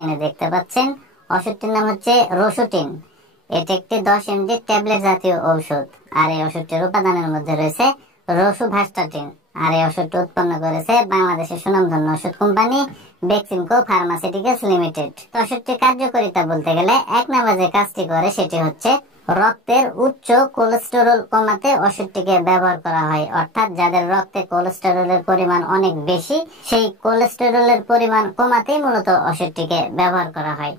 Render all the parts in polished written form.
এখানে দেখতে পাচ্ছেন ওষুধটির নাম হচ্ছে রসুটিন। এটি একটি 10 mg ট্যাবলেট জাতীয় ঔষধ। আর এই ওষুধটির উপাদানের মধ্যে রয়েছে রসুভাস্টাটিন। আর এই ওষুধটি উৎপন্ন করেছে বাংলাদেশের সুনামধন্য ওষুধ কোম্পানি বেক্সিমকো ফার্মাসিউটিক্যালস লিমিটেড। তো ওষুধটির কার্যকারিতা বলতে গেলে 1 নাম্বার যে কাজটি করে সেটি হচ্ছে রক্তের উচ্চ কোলেস্টেরল কমাতে ওষুধটিকে ব্যবহার করা হয়। অর্থাৎ যাদের রক্তে কোলেস্টেরলের পরিমাণ অনেক বেশি, সেই কোলেস্টেরলের পরিমাণ কমাতেই মূলত ওষুধটিকে ব্যবহার করা হয়।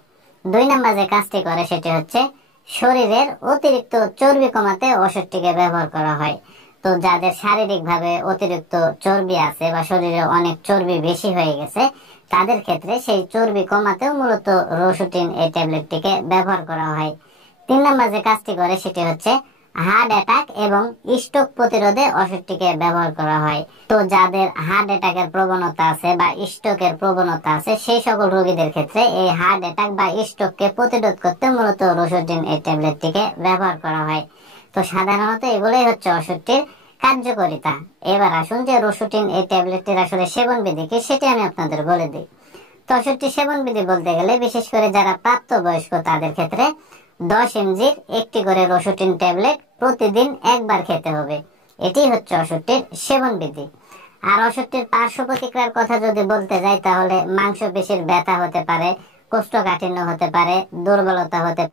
2 নাম্বার যে কাজটি করে সেটি হচ্ছে শরীরের অতিরিক্ত চর্বি কমাতে ওষুধটিকে ব্যবহার করা হয়। তো যাদের শারীরিকভাবে অতিরিক্ত চর্বি আছে বা শরীরে অনেক চর্বি বেশি হয়ে গেছে, তাদের ক্ষেত্রে সেই চর্বি কমাতেও মূলত রসুটিন এই ট্যাবলেটটিকে ব্যবহার করা হয়। 3 নাম্বার যে কাজটি করে সেটি হচ্ছে হার্ট অ্যাটাক এবং স্ট্রোক প্রতিরোধে ওষুধটিকে ব্যবহার করা হয়। তো যাদের হার্ট অ্যাটাকের প্রবণতা আছে বা স্ট্রোকের প্রবণতা আছে, সেই সকল রোগীদের ক্ষেত্রে এই হার্ট অ্যাটাক বা স্ট্রোককে প্রতিরোধ করতে মূলত রসুটিন এই ট্যাবলেটটিকে ব্যবহার করা হয়। তো সাধারণত এগুলোই হচ্ছে ওষুধটির কার্যকারিতা। এবার আসুন যে রসুটিন এই ট্যাবলেটটির আসলে সেবন বিধি কি সেটি আমি আপনাদের বলে দিই। তো ওষুধটি সেবন বিধি বলতে গেলে বিশেষ করে যারা প্রাপ্তবয়স্ক তাদের ক্ষেত্রে 10 mg একটি করে রসুটিন ট্যাবলেট প্রতিদিন একবার খেতে হবে। এটি হচ্ছে ওষুধটির সেবন বিধি। আর ওষুধটির পার্শ্ব প্রতিক্রিয়ার কথা যদি বলতে যাই, তাহলে মাংসপেশির ব্যথা হতে পারে, কোষ্ঠকাঠিন্য হতে পারে, দুর্বলতা হতে পারে।